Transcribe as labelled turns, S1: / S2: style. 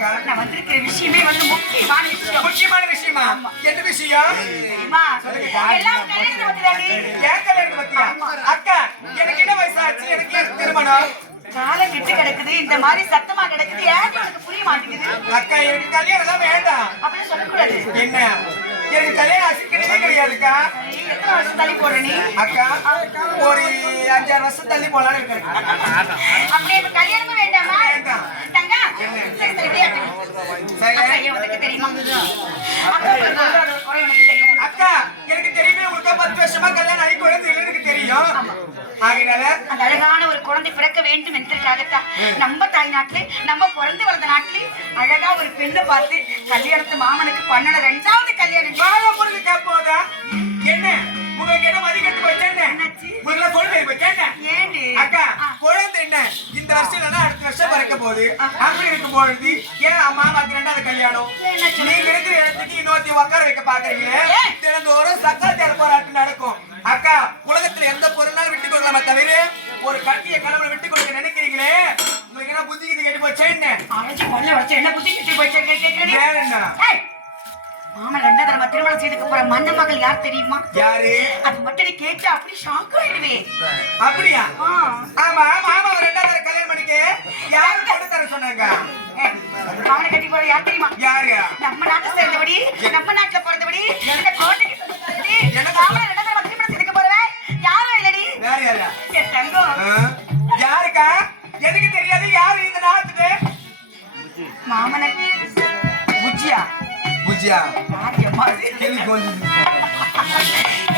S1: நான் வந்திருக்கிற விஷயமே வந்து முக்கியமான விஷயம்.
S2: முக்கியமான விஷயமா? என்ன விஷயம்.
S1: எல்லாம் கல்யாணத்தை பத்திதானே?
S2: ஏன் கல்யாணம் பத்தியா? அக்கா எனக்கு என்ன வயசாச்சு? எனக்கு ஏன் திருமணம்?
S1: காலம் கெட்டு கிடக்குது. இந்த மாதிரி சத்தமா கிடக்குது. ஏன் உனக்கு புரிய மாட்டேங்குது?
S2: அக்கா எனக்கு கல்யாணம் தான் வேண்டாம்.
S1: அப்படின்னு சொல்லக்கூடாது.
S2: என்ன? எனக்கு கல்யாணம் ஆசை கிடையவே கிடையாதுக்கா.
S1: சரி, எத்தனை வருஷம் தள்ளி போடுற நீ?
S2: அக்கா ஒரு அஞ்சாறு வருஷம் தள்ளி போலான்னு இருக்கிறேன்
S1: அப்படியே இப்ப கல்யாணமும் வேண்டாமா
S2: வேண்டாம்.
S1: தங்கா சரி சரி விளையாட்டு
S2: சரி.
S1: அக்கா ஏன் உனக்கு தெரியுமா அக்கா உங்களுக்கு ஒரு குறை உனக்கு தெரியும்
S2: அக்கா எனக்கு தெரியுமே உங்களுக்கு பத்து வருஷமா கல்யாணம் ஆகி குழந்தை இல்லைன்னு எனக்கு தெரியும் ஆகினால
S1: அந்த அழகான ஒரு குழந்தை பிறக்க வேண்டும் என்பதற்காகத்தான் நம்ம தாய் நாட்டிலே நம்ம பிறந்து வளர்ந்த நாட்டிலே அழகா ஒரு பெண்ணை பார்த்து கல்யாணத்து மாமனுக்கு பண்ணன ரெண்டாவது கல்யாணம்
S2: வாழ முருகு கேட்போதா என்ன? உங்களுக்கு என்ன போச்சேன்னு
S1: என்னாச்சு?
S2: உங்களை கொள்கை
S1: ஏண்டி?
S2: அக்கா. குழந்தை என்ன? இந்த வருஷம் இல்லைன்னா அடுத்த வருஷம் பிறக்க போகுது. அப்படி இருக்கும் பொழுது ஏன் அம்மாவுக்கு ரெண்டாவது கல்யாணம்? நீங்க இருக்கிற இடத்துக்கு இன்னொருத்தி உட்கார வைக்க பாக்குறீங்களே? தினந்தோறும் சக்காத்தியார போராட்டம் நடக்கும்.
S1: மாமன் ரெண்டாவது தடவை திருமணம் செய்துக்க போற மகள் யார் தெரியுமா?
S2: யாரு?
S1: அது மட்டும் நீ கேட்டு அப்படி ஷாக் ஆயிடுவே.
S2: அப்படியா. ஆமா மாமா ரெண்டாவது கல்யாணம் பண்ணிக்க யாரு கொண்டு தர சொன்னாங்க?
S1: ஏய், அவனை கட்டி போற யார் தெரியுமா?
S2: யாரு?
S1: நம்ம நாட்டை சேர்ந்தபடி நம்ம நாட்டுல பிறந்தபடி இந்த கோட்டைக்கு சொந்தக்காரடி தடவை திருமணம் செய்துக்க போறவன் யாரும் இல்லடி?
S2: யாரு?
S1: என் தங்கம்.
S2: ஆ? யாருக்கா? எனக்கு தெரியாது யாரு
S1: புஜ்ஜியா
S2: பூஜ்யா
S1: யார்